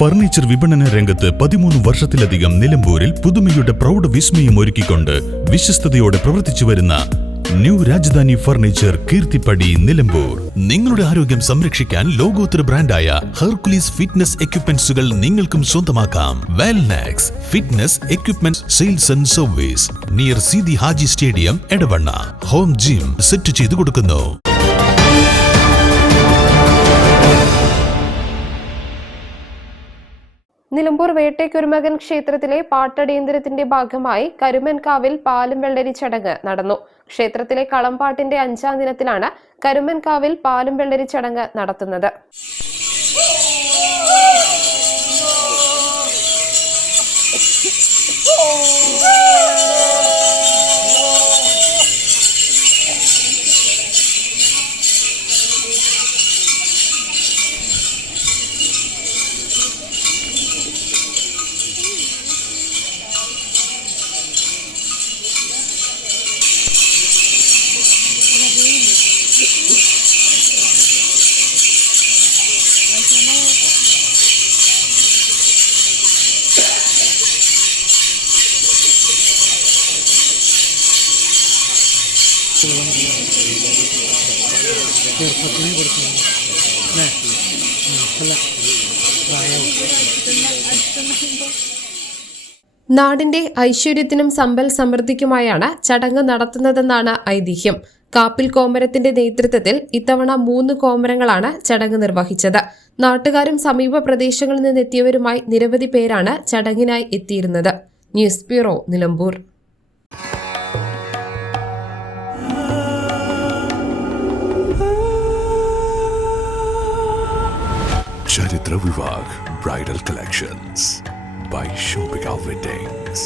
Furniture വിപണന രംഗത്ത് 13 വർഷത്തിലധികം നിലമ്പൂരിൽ പുതുമയുടെ പ്രൗഢ വിസ്മയം ഒരുക്കിക്കൊണ്ട് വിശ്വസ്തയോടെ പ്രവർത്തിച്ചു വരുന്ന ന്യൂ രാജധാനി ഫർണിച്ചർ കീർത്തിപ്പടി നിലമ്പൂർ. നിങ്ങളുടെ ആരോഗ്യം സംരക്ഷിക്കാൻ ലോകോത്തര ബ്രാൻഡായ ഹെർക്കുലീസ് ഫിറ്റ്നസ് എക്യുപ്മെന്റ്സുകൾ നിങ്ങൾക്കും സ്വന്തമാക്കാം. Wellnex fitness equipment sales and service near Seethi Haji stadium, Edavanna. Home gym set ചെയ്തു കൊടുക്കുന്നു. നിലമ്പൂർ വേട്ടേക്കൊരുമകൻ ക്ഷേത്രത്തിലെ പാട്ടടിയന്തരത്തിന്റെ ഭാഗമായി കരുമൻകാവിൽ പാലും വെള്ളരി ചടങ്ങ് നടന്നു. ക്ഷേത്രത്തിലെ കളംപാട്ടിന്റെ 5ാം ദിനത്തിലാണ് കരുമൻകാവിൽ പാലും വെള്ളരി ചടങ്ങ് നടത്തുന്നത്. നാടിന്റെ ഐശ്വര്യത്തിനും സമ്പൽ സമൃദ്ധിക്കുമായാണ് ചടങ്ങ് നടത്തുന്നതെന്നാണ് ഐതിഹ്യം. കാപ്പിൽ കോമരത്തിന്റെ നേതൃത്വത്തിൽ ഇത്തവണ 3 കോമരങ്ങളാണ് ചടങ്ങ് നിർവഹിച്ചത്. നാട്ടുകാരും സമീപ പ്രദേശങ്ങളിൽ നിന്നെത്തിയവരുമായി നിരവധി പേരാണ് ചടങ്ങിനായി എത്തിയിരുന്നത്. News bureau, Nilambur. Charitra Vivag Bridal Collections by Shobhika Weddings.